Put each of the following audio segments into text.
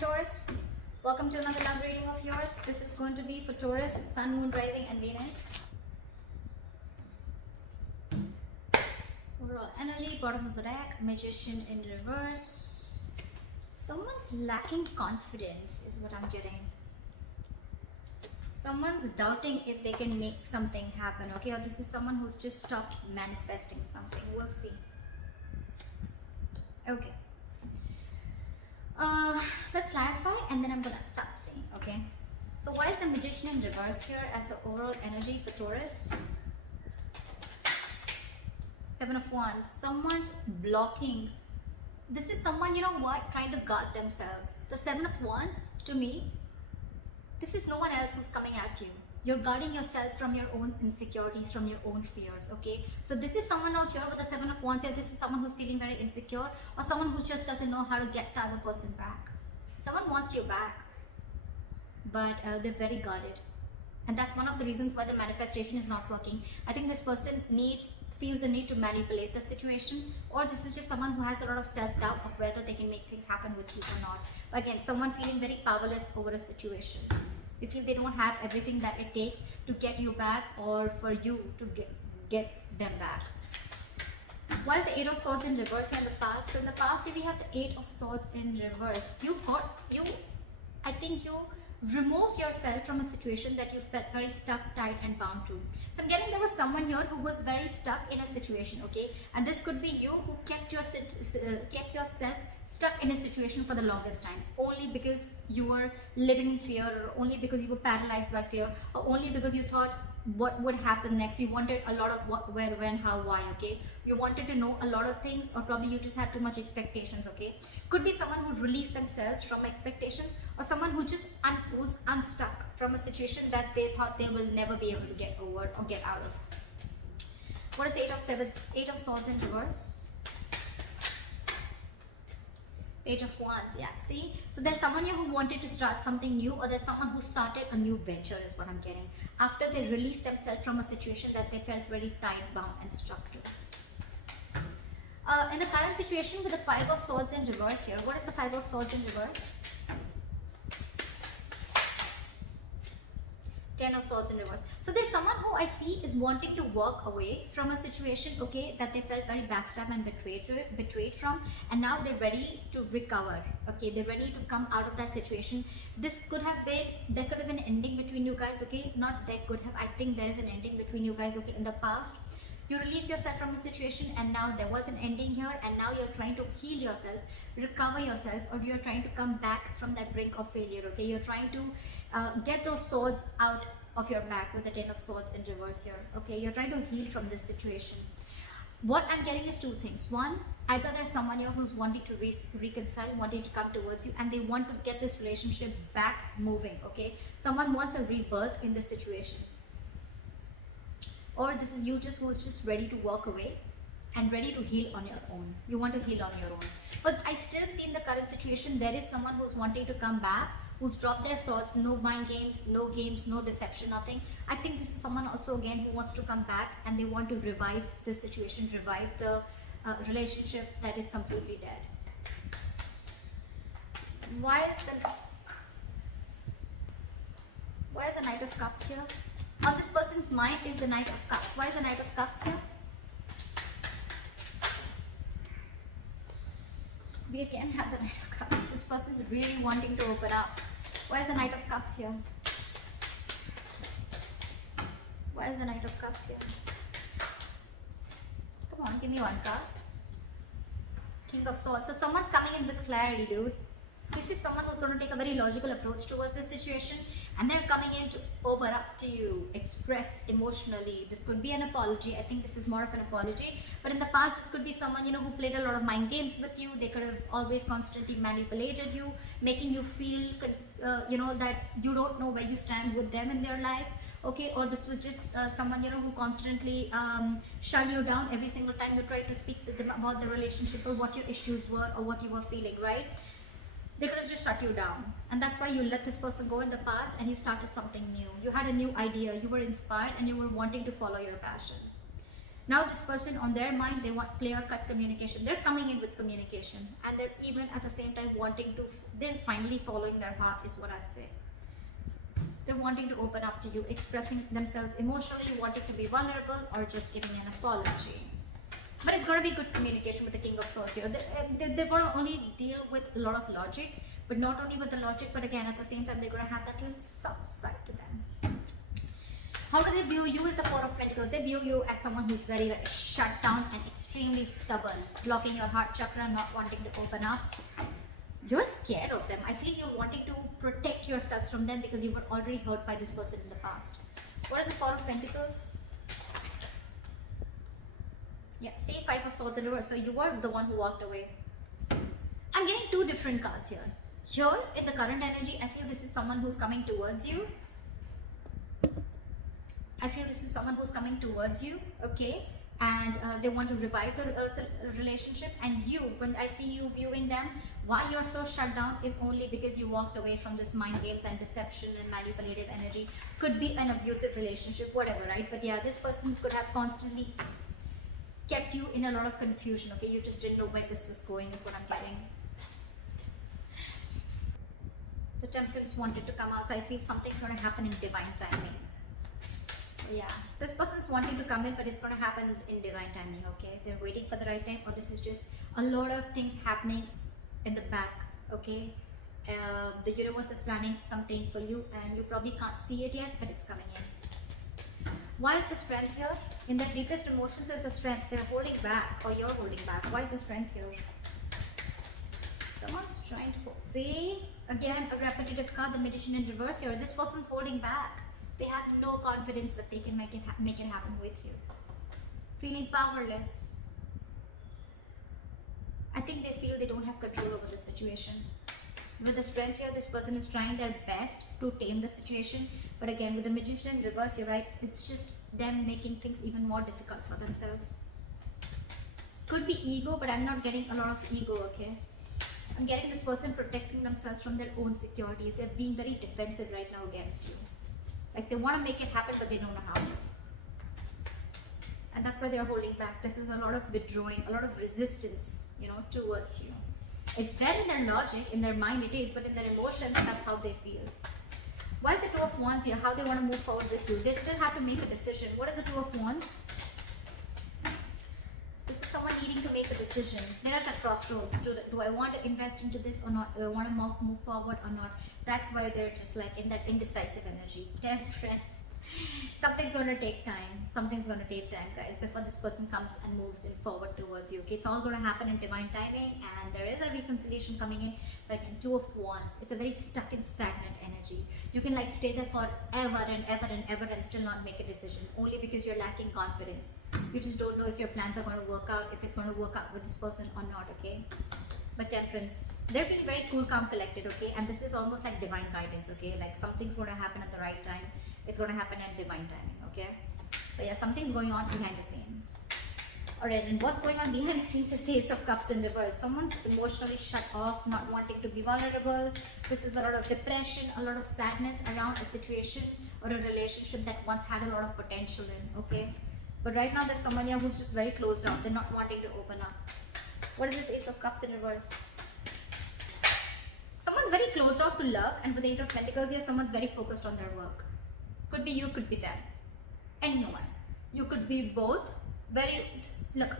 Taurus. Welcome to another love reading of yours. This is going to be for Taurus, Sun, Moon, Rising and Venus. Overall energy, bottom of the deck, Magician in reverse. Someone's lacking confidence is what I'm getting. Someone's doubting if they can make something happen, okay? Or this is someone who's just stopped manifesting something. We'll see. Okay. Let's clarify and then I'm gonna start seeing, okay? So why is the Magician in reverse here as the overall energy for Taurus? Seven of Wands. Someone's blocking. This is someone, you know what, trying to guard themselves. The Seven of Wands, to me, this is no one else who's coming at you. You're guarding yourself from your own insecurities, from your own fears, okay? So this is someone out here with the Seven of Wands here. This is someone who's feeling very insecure, or someone who just doesn't know how to get the other person back. Someone wants you back, but they're very guarded. And that's one of the reasons why the manifestation is not working. I think this person feels the need to manipulate the situation, or this is just someone who has a lot of self-doubt of whether they can make things happen with you or not. Again, someone feeling very powerless over a situation. They feel they don't have everything that it takes to get you back or for you to get them back. Why is the Eight of Swords in reverse here in the past? So in the past, we have the Eight of Swords in reverse. I think you remove yourself from a situation that you felt very stuck, tight and bound to. So I'm getting there was someone here who was very stuck in a situation, okay? And this could be you who kept yourself stuck in a situation for the longest time, only because you were living in fear, or only because you were paralyzed by fear, or only because you thought what would happen next. You wanted a lot of what, where, when, how, why, okay? You wanted to know a lot of things, or probably you just had too much expectations, okay? Could be someone who released themselves from expectations, or someone who just who's unstuck from a situation that they thought they will never be able to get over or get out of. What is the Eight of Swords in reverse? Page of Wands, yeah, see? So there's someone here who wanted to start something new, or there's someone who started a new venture is what I'm getting. After they released themselves from a situation that they felt very tight, bound and stuck to. In the current situation with the Five of Swords in reverse here, what is the Five of Swords in reverse? Ten of Swords in reverse. So there's someone who I see is wanting to walk away from a situation, okay, that they felt very backstabbed and betrayed from, and now they're ready to recover, okay, they're ready to come out of that situation. There could have been an ending between you guys, okay, I think there is an ending between you guys, okay. In the past, you release yourself from a situation and now there was an ending here, and now you're trying to heal yourself, recover yourself, or you're trying to come back from that brink of failure, okay. You're trying to get those swords out of your back with the Ten of Swords in reverse here, okay. You're trying to heal from this situation. What I'm getting is two things. One, either there's someone here who's wanting to reconcile, wanting to come towards you, and they want to get this relationship back moving, okay. Someone wants a rebirth in this situation. Or this is you who's just ready to walk away and ready to heal on your own. You want to heal on your own. But I still see in the current situation, there is someone who's wanting to come back, who's dropped their swords, no mind games, no deception, nothing. I think this is someone also again who wants to come back and they want to revive this situation, revive the relationship that is completely dead. Why is the Knight of Cups here? On this person's mind is the Knight of Cups. Why is the Knight of Cups here? We again have the Knight of Cups. This person is really wanting to open up. Why is the Knight of Cups here? Why is the Knight of Cups here? Come on, give me one card. King of Swords. So someone's coming in with clarity, dude. This is someone who's going to take a very logical approach towards this situation, and they're coming in to open up to you, express emotionally. This could be an apology. I think this is more of an apology. But in the past, this could be someone, you know, who played a lot of mind games with you. They could have always constantly manipulated you, making you feel, you know, that you don't know where you stand with them in their life. Okay, or this was just someone, you know, who constantly shut you down every single time you tried to speak to them about the relationship or what your issues were or what you were feeling, right? They could have just shut you down, and that's why you let this person go in the past and you started something new. You had a new idea, you were inspired and you were wanting to follow your passion. Now this person, on their mind, they want clear cut communication. They're coming in with communication, and they're even at the same time wanting to, they're finally following their heart is what I'd say. They're wanting to open up to you, expressing themselves emotionally, wanting to be vulnerable, or just giving an apology. But it's going to be good communication with the King of Swords here. They're going to only deal with a lot of logic, but not only with the logic, but again, at the same time, they're going to have that little soft side to them. How do they view you as the Four of Pentacles? They view you as someone who's very, very shut down and extremely stubborn, blocking your heart chakra, not wanting to open up. You're scared of them. I feel you're wanting to protect yourselves from them because you were already hurt by this person in the past. What is the Four of Pentacles? Yeah, see, Five of Swords in reverse. So you were the one who walked away. I'm getting two different cards here. Here, in the current energy, I feel this is someone who's coming towards you. I feel this is someone who's coming towards you, okay? And they want to revive the relationship. And you, when I see you viewing them, why you're so shut down is only because you walked away from this mind games and deception and manipulative energy. Could be an abusive relationship, whatever, right? But yeah, this person could have constantly kept you in a lot of confusion, okay? You just didn't know where this was going is what I'm getting. The Temperance wanted to come out, so I feel something's going to happen in divine timing. So yeah, this person's wanting to come in, but it's going to happen in divine timing, okay? They're waiting for the right time, or this is just a lot of things happening in the back, okay? The universe is planning something for you, and you probably can't see it yet, but it's coming in. Why is the strength here? In the deepest emotions is the strength. They're holding back, or you're holding back. Why is the strength here? Someone's trying to see, again, a repetitive card, the Magician in reverse here. This person's holding back. They have no confidence that they can make it happen with you. Feeling powerless. I think they feel they don't have control over the situation. With the strength here, this person is trying their best to tame the situation. But again, with the Magician in reverse, you're right. It's just them making things even more difficult for themselves. Could be ego, but I'm not getting a lot of ego, okay? I'm getting this person protecting themselves from their own securities. They're being very defensive right now against you. Like they want to make it happen, but they don't know how. And that's why they're holding back. This is a lot of withdrawing, a lot of resistance, towards you. It's there in their logic, in their mind it is, but in their emotions, that's how they feel. Why is the Two of Wands here? How they want to move forward with you? They still have to make a decision. What is the Two of Wands? This is someone needing to make a decision. They're at a crossroads. Do I want to invest into this or not? Do I want to move forward or not? That's why they're just like in that indecisive energy. Temperance. Something's going to take time. Something's going to take time, guys, before this person comes and moves in forward towards you. Okay, it's all going to happen in divine timing, and there is a reconciliation coming in. But in Two of Wands, it's a very stuck and stagnant energy. You can like stay there forever and ever and ever and still not make a decision, only because you're lacking confidence. You just don't know if your plans are going to work out, if it's going to work out with this person or not, okay? But Temperance, they're being very cool, calm, collected, okay? And this is almost like divine guidance, okay? Like something's going to happen at the right time. It's going to happen at divine timing, okay? So yeah, something's going on behind the scenes. Alright, and what's going on behind the scenes is the Ace of Cups in reverse. Someone's emotionally shut off, not wanting to be vulnerable. This is a lot of depression, a lot of sadness around a situation or a relationship that once had a lot of potential in, okay? But right now there's someone here who's just very closed down. They're not wanting to open up. What is this Ace of Cups in reverse? Someone's very closed off to love, and with the Eight of Pentacles here, someone's very focused on their work. Could be you, could be them. Anyone. You could be both. Look,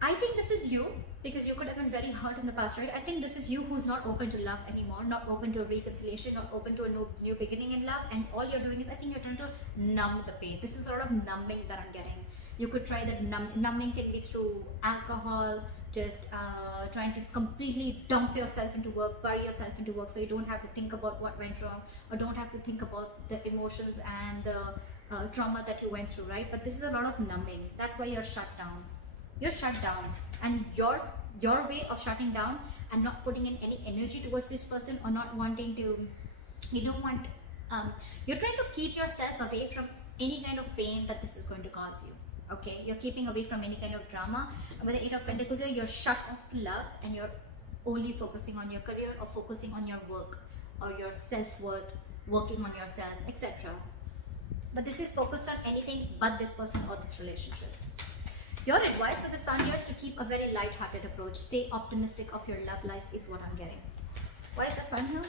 I think this is you, because you could have been very hurt in the past, right? I think this is you who's not open to love anymore, not open to a reconciliation, not open to a new beginning in love, and all you're doing is, I think you're trying to numb the pain. This is a lot of numbing that I'm getting. You could try that. Numbing can be through alcohol, just trying to completely dump yourself into work, bury yourself into work, so you don't have to think about what went wrong, or don't have to think about the emotions and the trauma that you went through, right? But this is a lot of numbing. That's why you're shut down. You're shut down, and your way of shutting down and not putting in any energy towards this person, or not wanting to, you don't want, you're trying to keep yourself away from any kind of pain that this is going to cause you. Okay, you're keeping away from any kind of drama. With the Eight of Pentacles here, you're shut off to love, and you're only focusing on your career, or focusing on your work, or your self-worth, working on yourself, etc. but this is focused on anything but this person or this relationship. Your advice for the Sun here is to keep a very light-hearted approach. Stay optimistic of your love life is what I'm getting. Why is the Sun here?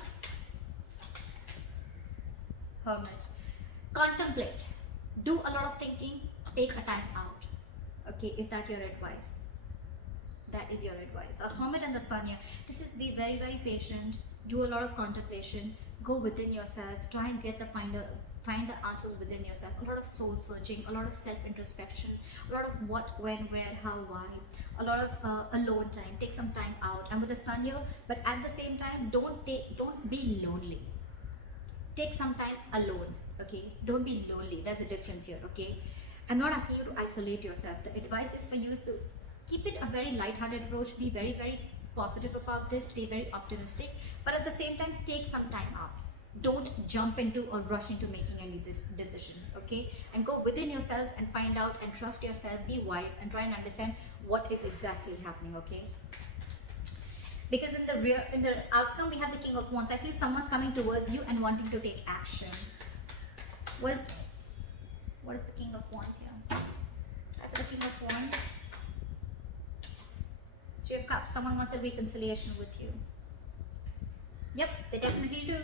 Hermit. Contemplate. Do a lot of thinking. Take a time out. Okay, is that your advice? That is your advice. The Hermit and the Sun here. This is be very, very patient. Do a lot of contemplation. Go within yourself. Try and find the answers within yourself. A lot of soul searching, a lot of self introspection, a lot of what, when, where, how, why, a lot of alone time. Take some time out. And with the Sun here, but at the same time, don't be lonely. Take some time alone. Okay, don't be lonely. There's a difference here. Okay, I'm not asking you to isolate yourself. The advice is for you is to keep it a very light-hearted approach. Be very, very positive about this. Stay very optimistic, but at the same time, take some time out. Don't jump into or rush into making any decision. Okay, and go within yourselves and find out and trust yourself. Be wise and try and understand what is exactly happening. Okay, because in the outcome we have the King of Wands. I feel someone's coming towards you and wanting to take action. What is the King of Wands here? After the King of Wands, Three of Cups. Someone wants a reconciliation with you. Yep, they definitely do.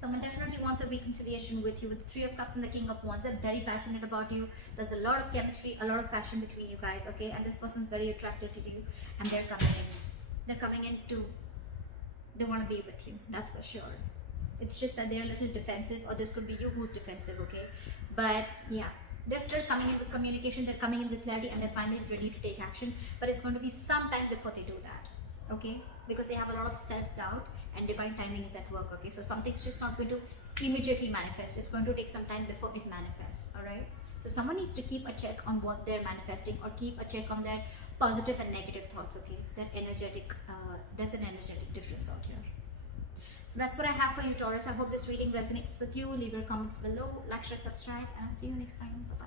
Someone definitely wants a reconciliation with you. With the Three of Cups and the King of Wands, they're very passionate about you. There's a lot of chemistry, a lot of passion between you guys, okay? And this person's very attracted to you, and they're coming in. They're coming in to, they want to be with you, that's for sure. It's just that they're a little defensive, or this could be you who's defensive, okay? But yeah, they're still coming in with communication, they're coming in with clarity, and they're finally ready to take action. But it's going to be some time before they do that, okay? Because they have a lot of self-doubt, and divine timing is at work, okay? So something's just not going to immediately manifest. It's going to take some time before it manifests, all right? So someone needs to keep a check on what they're manifesting, or keep a check on their positive and negative thoughts, okay? That energetic, there's an energetic difference out here. So that's what I have for you, Taurus. I hope this reading resonates with you. Leave your comments below, like, share, subscribe, and I'll see you next time. Bye-bye.